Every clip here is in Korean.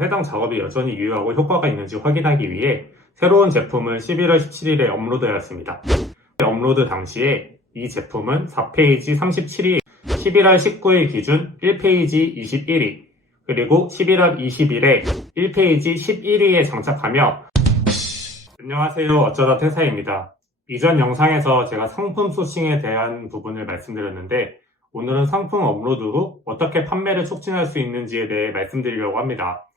해당 작업이 여전히 유효하고 효과가 있는지 확인하기 위해 새로운 제품을 11월 17일에 업로드하였습니다. 업로드 당시에 이 제품은 4페이지 37위, 11월 19일 기준 1페이지 21위, 그리고 11월 20일에 1페이지 11위에 장착하며 안녕하세요. 어쩌다 퇴사입니다. 이전 영상에서 제가 상품 소싱에 대한 부분을 말씀드렸는데 오늘은 상품 업로드 후 어떻게 판매를 촉진할 수 있는지에 대해 말씀드리려고 합니다.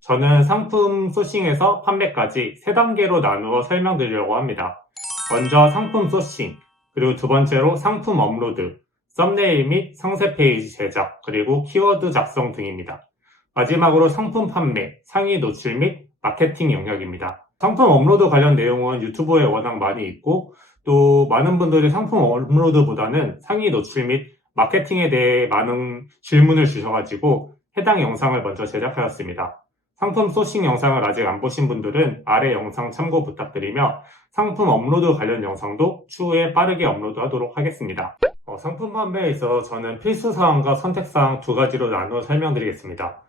저는 상품 소싱에서 판매까지 3단계로 나누어 설명드리려고 합니다. 먼저 상품 소싱, 그리고 두 번째로 상품 업로드, 썸네일 및 상세 페이지 제작, 그리고 키워드 작성 등입니다. 마지막으로 상품 판매, 상위 노출 및 마케팅 영역입니다. 상품 업로드 관련 내용은 유튜브에 워낙 많이 있고 또 많은 분들이 상품 업로드보다는 상위 노출 및 마케팅에 대해 많은 질문을 주셔가지고 해당 영상을 먼저 제작하였습니다. 상품 소싱 영상을 아직 안 보신 분들은 아래 영상 참고 부탁드리며 상품 업로드 관련 영상도 추후에 빠르게 업로드하도록 하겠습니다. 상품 판매에 있어서 저는 필수사항과 선택사항 두 가지로 나누어 설명드리겠습니다.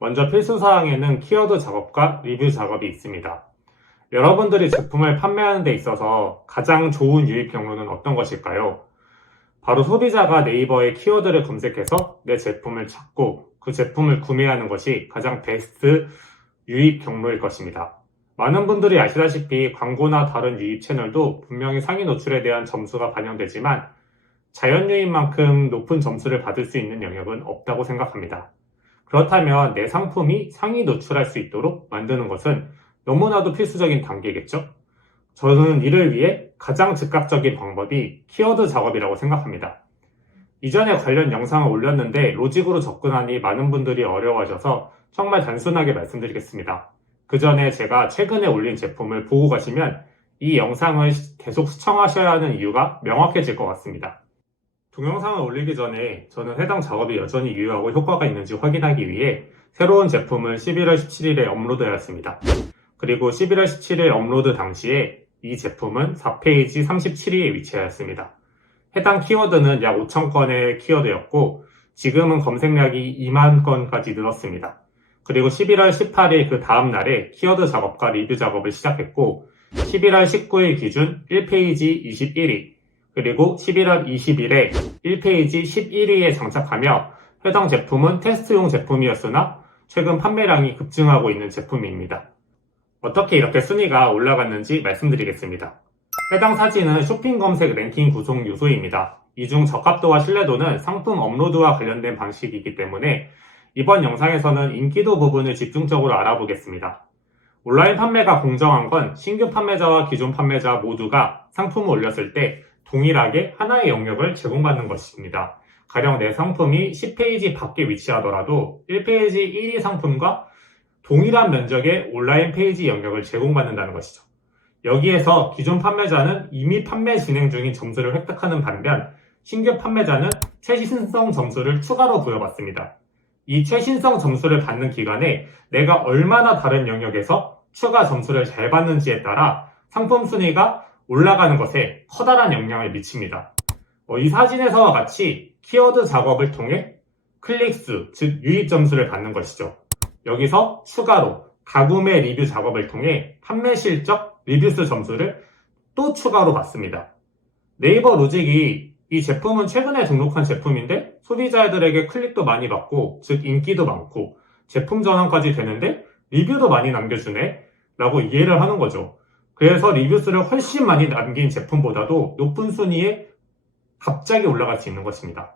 먼저 필수사항에는 키워드 작업과 리뷰 작업이 있습니다. 여러분들이 제품을 판매하는 데 있어서 가장 좋은 유입 경로는 어떤 것일까요? 바로 소비자가 네이버에 키워드를 검색해서 내 제품을 찾고 그 제품을 구매하는 것이 가장 베스트 유입 경로일 것입니다. 많은 분들이 아시다시피 광고나 다른 유입 채널도 분명히 상위 노출에 대한 점수가 반영되지만 자연 유입만큼 높은 점수를 받을 수 있는 영역은 없다고 생각합니다. 그렇다면 내 상품이 상위 노출할 수 있도록 만드는 것은 너무나도 필수적인 단계겠죠? 저는 이를 위해 가장 즉각적인 방법이 키워드 작업이라고 생각합니다. 이전에 관련 영상을 올렸는데 로직으로 접근하니 많은 분들이 어려워하셔서 정말 단순하게 말씀드리겠습니다. 그 전에 제가 최근에 올린 제품을 보고 가시면 이 영상을 계속 시청하셔야 하는 이유가 명확해질 것 같습니다. 동영상을 올리기 전에 저는 해당 작업이 여전히 유효하고 효과가 있는지 확인하기 위해 새로운 제품을 11월 17일에 업로드하였습니다. 그리고 11월 17일 업로드 당시에 이 제품은 4페이지 37위에 위치하였습니다. 해당 키워드는 약 5,000건의 키워드였고 지금은 검색량이 2만 건까지 늘었습니다. 그리고 11월 18일 그 다음 날에 키워드 작업과 리뷰 작업을 시작했고 11월 19일 기준 1페이지 21위 그리고 11월 20일에 1페이지 11위에 장착하며 해당 제품은 테스트용 제품이었으나 최근 판매량이 급증하고 있는 제품입니다. 어떻게 이렇게 순위가 올라갔는지 말씀드리겠습니다. 해당 사진은 쇼핑 검색 랭킹 구성 요소입니다. 이 중 적합도와 신뢰도는 상품 업로드와 관련된 방식이기 때문에 이번 영상에서는 인기도 부분을 집중적으로 알아보겠습니다. 온라인 판매가 공정한 건 신규 판매자와 기존 판매자 모두가 상품을 올렸을 때 동일하게 하나의 영역을 제공받는 것입니다. 가령 내 상품이 10페이지 밖에 위치하더라도 1페이지 1위 상품과 동일한 면적의 온라인 페이지 영역을 제공받는다는 것이죠. 여기에서 기존 판매자는 이미 판매 진행 중인 점수를 획득하는 반면 신규 판매자는 최신성 점수를 추가로 부여받습니다. 이 최신성 점수를 받는 기간에 내가 얼마나 다른 영역에서 추가 점수를 잘 받는지에 따라 상품 순위가 올라가는 것에 커다란 영향을 미칩니다. 이 사진에서와 같이 키워드 작업을 통해 클릭수, 즉 유입 점수를 받는 것이죠. 여기서 추가로 가구매 리뷰 작업을 통해 판매 실적 리뷰수 점수를 또 추가로 받습니다. 네이버 로직이 이 제품은 최근에 등록한 제품인데 소비자들에게 클릭도 많이 받고 즉 인기도 많고 제품 전환까지 되는데 리뷰도 많이 남겨주네 라고 이해를 하는 거죠. 그래서 리뷰수를 훨씬 많이 남긴 제품보다도 높은 순위에 갑자기 올라갈 수 있는 것입니다.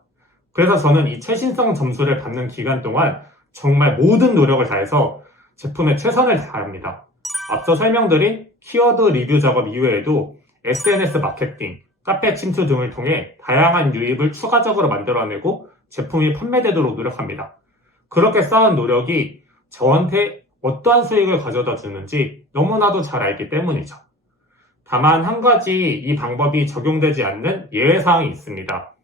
그래서 저는 이 최신성 점수를 받는 기간 동안 정말 모든 노력을 다해서 제품에 최선을 다합니다. 앞서 설명드린 키워드 리뷰 작업 이외에도 SNS 마케팅, 카페 침투 등을 통해 다양한 유입을 추가적으로 만들어내고 제품이 판매되도록 노력합니다. 그렇게 쌓은 노력이 저한테 어떠한 수익을 가져다 주는지 너무나도 잘 알기 때문이죠. 다만 한 가지 이 방법이 적용되지 않는 예외사항이 있습니다.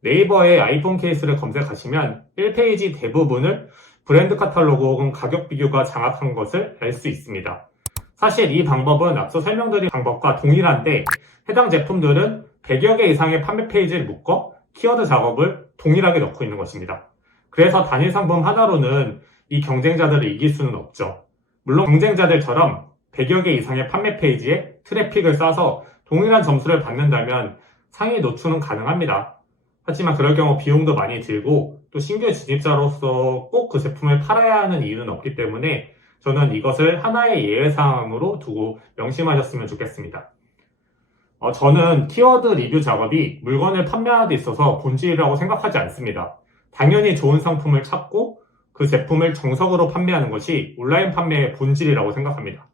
네이버에 아이폰 케이스를 검색하시면 1페이지 대부분을 브랜드 카탈로그 혹은 가격 비교가 장악한 것을 알 수 있습니다. 사실 이 방법은 앞서 설명드린 방법과 동일한데 해당 제품들은 100여 개 이상의 판매 페이지를 묶어 키워드 작업을 동일하게 넣고 있는 것입니다. 그래서 단일 상품 하나로는 이 경쟁자들을 이길 수는 없죠. 물론 경쟁자들처럼 100여 개 이상의 판매 페이지에 트래픽을 쌓아서 동일한 점수를 받는다면 상위 노출은 가능합니다. 하지만 그럴 경우 비용도 많이 들고 또 신규 진입자로서 꼭 그 제품을 팔아야 하는 이유는 없기 때문에 저는 이것을 하나의 예외사항으로 두고 명심하셨으면 좋겠습니다. 저는 키워드 리뷰 작업이 물건을 판매하는 데 있어서 본질이라고 생각하지 않습니다. 당연히 좋은 상품을 찾고 그 제품을 정석으로 판매하는 것이 온라인 판매의 본질이라고 생각합니다.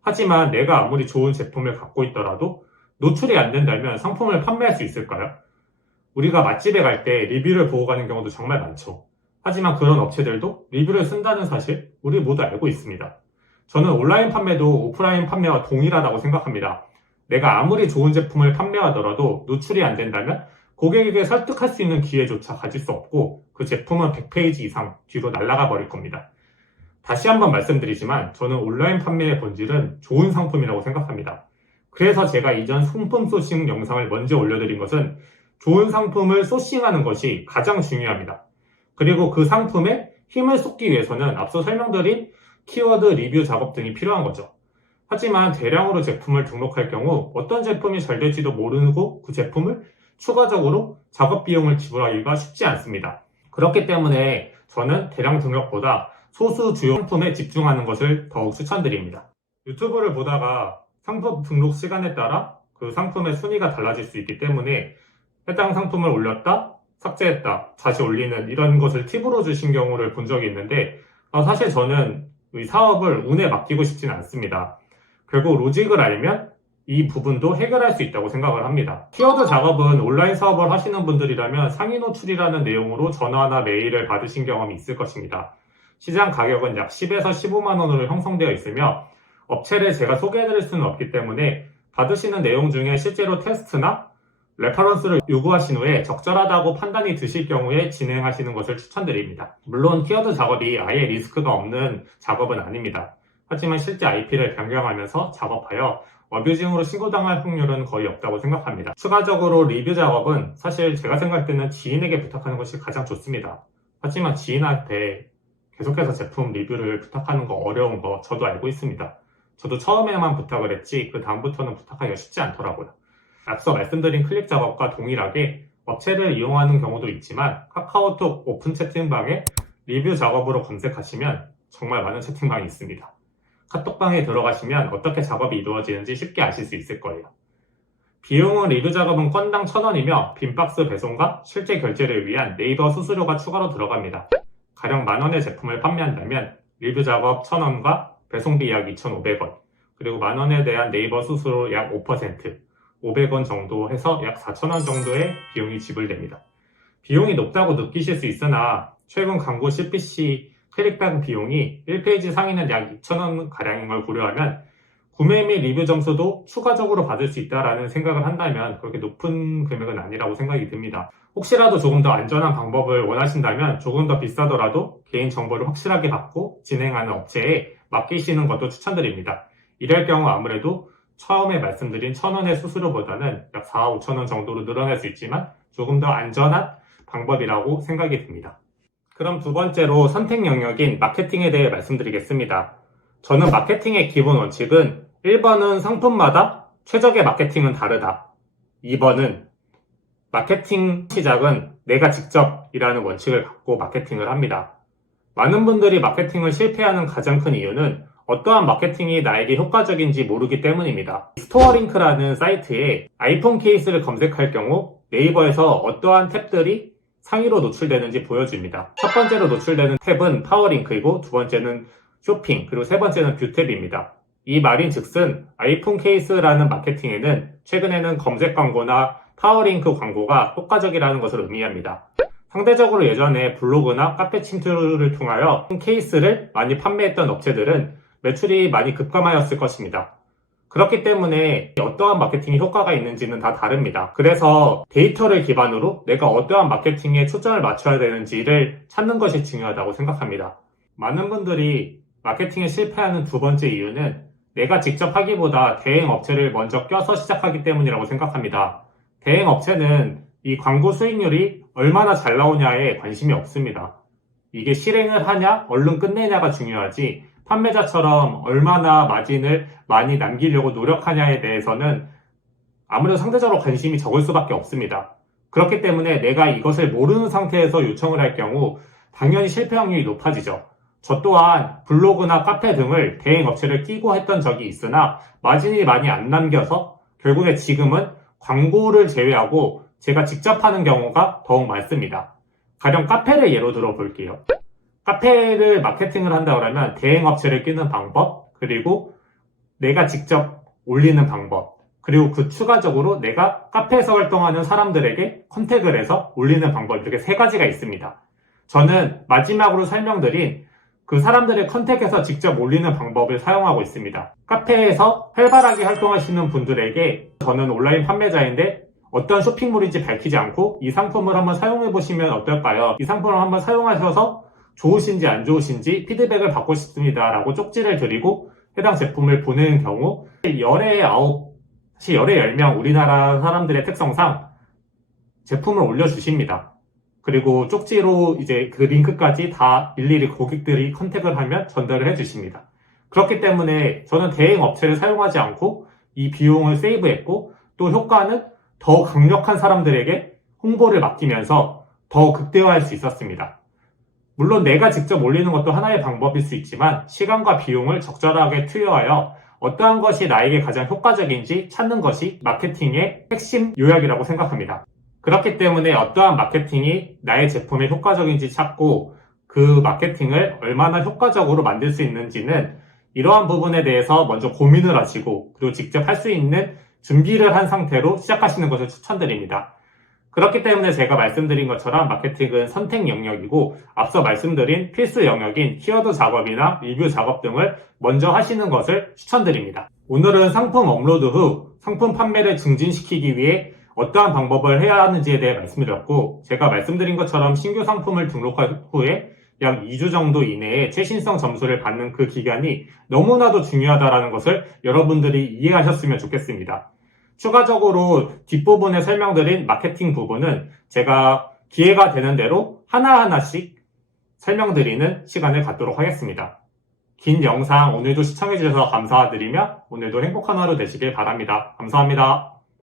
하지만 내가 아무리 좋은 제품을 갖고 있더라도 노출이 안 된다면 상품을 판매할 수 있을까요? 우리가 맛집에 갈 때 리뷰를 보고 가는 경우도 정말 많죠. 하지만 그런 업체들도 리뷰를 쓴다는 사실 우리 모두 알고 있습니다. 저는 온라인 판매도 오프라인 판매와 동일하다고 생각합니다. 내가 아무리 좋은 제품을 판매하더라도 노출이 안 된다면 고객에게 설득할 수 있는 기회조차 가질 수 없고 그 제품은 100페이지 이상 뒤로 날아가 버릴 겁니다. 다시 한번 말씀드리지만 저는 온라인 판매의 본질은 좋은 상품이라고 생각합니다. 그래서 제가 이전 상품 소싱 영상을 먼저 올려드린 것은 좋은 상품을 소싱하는 것이 가장 중요합니다. 그리고 그 상품에 힘을 쏟기 위해서는 앞서 설명드린 키워드 리뷰 작업 등이 필요한 거죠. 하지만 대량으로 제품을 등록할 경우 어떤 제품이 잘 될지도 모르고 그 제품을 추가적으로 작업 비용을 지불하기가 쉽지 않습니다. 그렇기 때문에 저는 대량 등록보다 소수 주요 상품에 집중하는 것을 더욱 추천드립니다. 유튜브를 보다가 상품 등록 시간에 따라 그 상품의 순위가 달라질 수 있기 때문에 해당 상품을 올렸다, 삭제했다, 다시 올리는 이런 것을 팁으로 주신 경우를 본 적이 있는데 사실 저는 이 사업을 운에 맡기고 싶지는 않습니다. 결국 로직을 알면 이 부분도 해결할 수 있다고 생각을 합니다. 키워드 작업은 온라인 사업을 하시는 분들이라면 상위 노출이라는 내용으로 전화나 메일을 받으신 경험이 있을 것입니다. 시장 가격은 약 10에서 15만 원으로 형성되어 있으며 업체를 제가 소개해드릴 수는 없기 때문에 받으시는 내용 중에 실제로 테스트나 레퍼런스를 요구하신 후에 적절하다고 판단이 드실 경우에 진행하시는 것을 추천드립니다. 물론 키워드 작업이 아예 리스크가 없는 작업은 아닙니다. 하지만 실제 IP를 변경하면서 작업하여 어뷰징으로 신고당할 확률은 거의 없다고 생각합니다. 추가적으로 리뷰 작업은 사실 제가 생각할 때는 지인에게 부탁하는 것이 가장 좋습니다. 하지만 지인한테 계속해서 제품 리뷰를 부탁하는 거 어려운 거 저도 알고 있습니다. 저도 처음에만 부탁을 했지 그 다음부터는 부탁하기가 쉽지 않더라고요. 앞서 말씀드린 클릭 작업과 동일하게 업체를 이용하는 경우도 있지만 카카오톡 오픈 채팅방에 리뷰 작업으로 검색하시면 정말 많은 채팅방이 있습니다. 카톡방에 들어가시면 어떻게 작업이 이루어지는지 쉽게 아실 수 있을 거예요. 비용은 리뷰 작업은 건당 1,000원이며 빈박스 배송과 실제 결제를 위한 네이버 수수료가 추가로 들어갑니다. 가령 만원의 제품을 판매한다면 리뷰 작업 1,000원과 배송비 약 2,500원, 그리고 만원에 대한 네이버 수수료 약 5%, 500원 정도 해서 약 4,000원 정도의 비용이 지불됩니다. 비용이 높다고 느끼실 수 있으나 최근 광고 CPC 클릭당 비용이 1페이지 상위는 약 2,000원 가량인 걸 고려하면 구매 및 리뷰 점수도 추가적으로 받을 수 있다라는 생각을 한다면 그렇게 높은 금액은 아니라고 생각이 듭니다. 혹시라도 조금 더 안전한 방법을 원하신다면 조금 더 비싸더라도 개인 정보를 확실하게 받고 진행하는 업체에 맡기시는 것도 추천드립니다. 이럴 경우 아무래도 처음에 말씀드린 1,000원의 수수료보다는 약 4, 5,000원 정도로 늘어날 수 있지만 조금 더 안전한 방법이라고 생각이 듭니다. 그럼 두 번째로 선택 영역인 마케팅에 대해 말씀드리겠습니다. 저는 마케팅의 기본 원칙은 1번은 상품마다 최적의 마케팅은 다르다. 2번은 마케팅 시작은 내가 직접이라는 원칙을 갖고 마케팅을 합니다. 많은 분들이 마케팅을 실패하는 가장 큰 이유는 어떠한 마케팅이 나에게 효과적인지 모르기 때문입니다. 스토어링크라는 사이트에 아이폰 케이스를 검색할 경우 네이버에서 어떠한 탭들이 상위로 노출되는지 보여줍니다. 첫 번째로 노출되는 탭은 파워링크이고 두 번째는 쇼핑, 그리고 세 번째는 뷰탭입니다. 이 말인 즉슨 아이폰 케이스라는 마케팅에는 최근에는 검색 광고나 파워링크 광고가 효과적이라는 것을 의미합니다. 상대적으로 예전에 블로그나 카페 침투를 통하여 케이스를 많이 판매했던 업체들은 매출이 많이 급감하였을 것입니다. 그렇기 때문에 어떠한 마케팅이 효과가 있는지는 다 다릅니다. 그래서 데이터를 기반으로 내가 어떠한 마케팅에 초점을 맞춰야 되는지를 찾는 것이 중요하다고 생각합니다. 많은 분들이 마케팅에 실패하는 두 번째 이유는 내가 직접 하기보다 대행 업체를 먼저 껴서 시작하기 때문이라고 생각합니다. 대행 업체는 이 광고 수익률이 얼마나 잘 나오냐에 관심이 없습니다. 이게 실행을 하냐, 얼른 끝내냐가 중요하지, 판매자처럼 얼마나 마진을 많이 남기려고 노력하냐에 대해서는 아무래도 상대적으로 관심이 적을 수밖에 없습니다. 그렇기 때문에 내가 이것을 모르는 상태에서 요청을 할 경우 당연히 실패 확률이 높아지죠. 저 또한 블로그나 카페 등을 대행 업체를 끼고 했던 적이 있으나 마진이 많이 안 남겨서 결국에 지금은 광고를 제외하고 제가 직접 하는 경우가 더욱 많습니다. 가령 카페를 예로 들어 볼게요. 카페를 마케팅을 한다 그러면 대행 업체를 끼는 방법, 그리고 내가 직접 올리는 방법, 그리고 그 추가적으로 내가 카페에서 활동하는 사람들에게 컨택을 해서 올리는 방법, 이렇게 세 가지가 있습니다. 저는 마지막으로 설명드린 그 사람들의 컨택해서 직접 올리는 방법을 사용하고 있습니다. 카페에서 활발하게 활동하시는 분들에게 저는 온라인 판매자인데 어떤 쇼핑몰인지 밝히지 않고 이 상품을 한번 사용해 보시면 어떨까요? 이 상품을 한번 사용하셔서 좋으신지 안 좋으신지 피드백을 받고 싶습니다 라고 쪽지를 드리고 해당 제품을 보내는 경우 열에 9, 사실 열에 10명 우리나라 사람들의 특성상 제품을 올려주십니다. 그리고 쪽지로 이제 그 링크까지 다 일일이 고객들이 컨택을 하면 전달을 해주십니다. 그렇기 때문에 저는 대행 업체를 사용하지 않고 이 비용을 세이브했고 또 효과는 더 강력한 사람들에게 홍보를 맡기면서 더 극대화할 수 있었습니다. 물론 내가 직접 올리는 것도 하나의 방법일 수 있지만 시간과 비용을 적절하게 투여하여 어떠한 것이 나에게 가장 효과적인지 찾는 것이 마케팅의 핵심 요약이라고 생각합니다. 그렇기 때문에 어떠한 마케팅이 나의 제품에 효과적인지 찾고 그 마케팅을 얼마나 효과적으로 만들 수 있는지는 이러한 부분에 대해서 먼저 고민을 하시고 그리고 직접 할 수 있는 준비를 한 상태로 시작하시는 것을 추천드립니다. 그렇기 때문에 제가 말씀드린 것처럼 마케팅은 선택 영역이고 앞서 말씀드린 필수 영역인 키워드 작업이나 리뷰 작업 등을 먼저 하시는 것을 추천드립니다. 오늘은 상품 업로드 후 상품 판매를 증진시키기 위해 어떠한 방법을 해야 하는지에 대해 말씀드렸고 제가 말씀드린 것처럼 신규 상품을 등록한 후에 약 2주 정도 이내에 최신성 점수를 받는 그 기간이 너무나도 중요하다는 것을 여러분들이 이해하셨으면 좋겠습니다. 추가적으로 뒷부분에 설명드린 마케팅 부분은 제가 기회가 되는 대로 하나하나씩 설명드리는 시간을 갖도록 하겠습니다. 긴 영상 오늘도 시청해주셔서 감사드리며 오늘도 행복한 하루 되시길 바랍니다. 감사합니다.